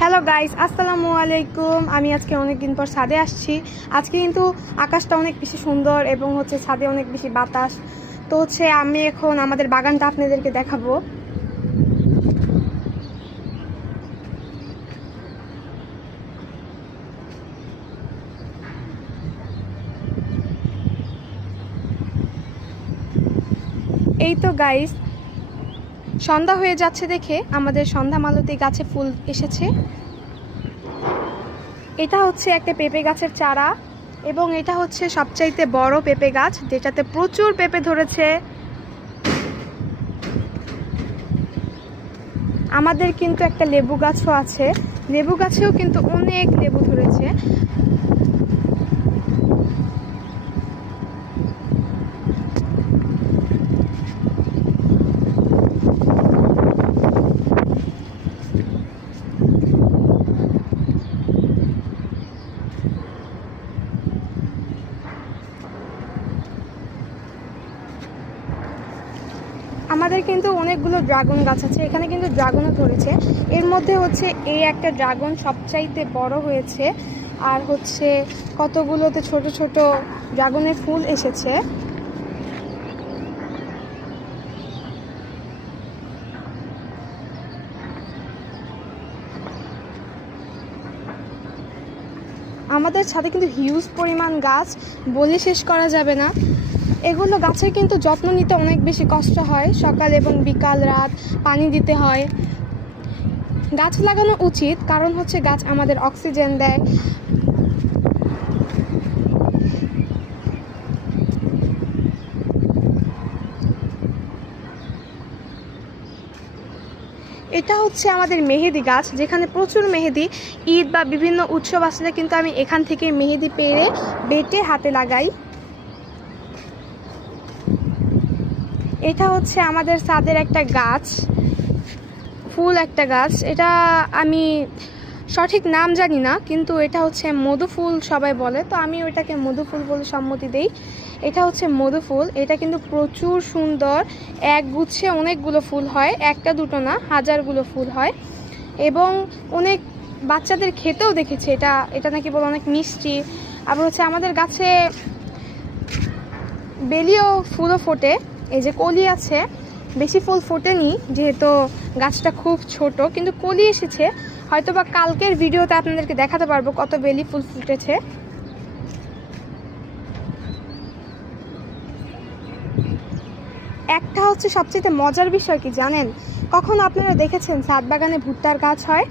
Hello guys, আসসালামু আলাইকুম। আমি আজকে অনেক দিন পর ছাদে আসছি। আজকে কিন্তু আকাশটা অনেক বেশি সুন্দর এবং ছাদে অনেক বেশি বাতাস। তো আমি এখন আমাদের বাগানটা আপনাদেরকে দেখাবো। এই তো গাইস, সন্ধ্যা হয়ে যাচ্ছে দেখে আমাদের সন্ধ্যা মালতী গাছে ফুল এসেছে। এটা একটা পেঁপে গাছের চারা এবং এটা সবচাইতে বড় পেঁপে গাছ, যেটাতে প্রচুর পেঁপে ধরেছে। আমাদের কিন্তু একটা লেবু গাছও আছে, লেবু গাছেও কিন্তু অনেক লেবু ধরেছে। আমাদের কিন্তু অনেকগুলো ড্রাগন গাছ আছে, এখানে কিন্তু ড্রাগনও ধরেছে। এর মধ্যে এই একটা ড্রাগন সবচাইতে বড় হয়েছে, আর কতগুলোতে ছোট ছোট ড্রাগনের ফুল এসেছে। আমাদের ছাদে কিন্তু হিউজ পরিমাণ গাছ, বলে শেষ করা যাবে না। এগুলো গাছের কিন্তু যত্ন নিতে অনেক বেশি কষ্ট হয়, সকাল এবং বিকাল রাত পানি দিতে হয়। গাছ লাগানো উচিত, কারণ গাছ আমাদের অক্সিজেন দেয়। এটা আমাদের মেহেদি গাছ, যেখানে প্রচুর মেহেদি। ঈদ বা বিভিন্ন উৎসব আসলে কিন্তু আমি এখান থেকে মেহেদি পেড়ে বেটে হাতে লাগাই। এটা আমাদের ছাদের একটা গাছ, ফুল একটা গাছ। এটা আমি সঠিক নাম জানি না, কিন্তু এটা মধু ফুল সবাই বলে, তো আমি ওইটাকে মধু ফুল বলে সম্মতি দেই। এটা মধু ফুল, এটা কিন্তু প্রচুর সুন্দর। এক গুচ্ছে অনেকগুলো ফুল হয়, একটা দুটো না, হাজারগুলো ফুল হয় এবং অনেক বাচ্চাদের খেতেও দেখেছে। এটা নাকি বলে অনেক মিষ্টি। আবার আমাদের গাছে বেলিও ফুলও ফোটে। এই যে কলি আছে, বেশি ফুল ফোটেনি যেহেতু গাছটা খুব ছোট, কিন্তু কলি এসেছে। হয়তোবা কালকের ভিডিওতে আপনাদেরকে দেখাতে পারবো কত বেলি ফুল ফুটেছে। একটা সবচেয়ে মজার বিষয় কি জানেন? কখনো আপনারা দেখেছেন ছাদ বাগানে ভুট্টার গাছ হয়?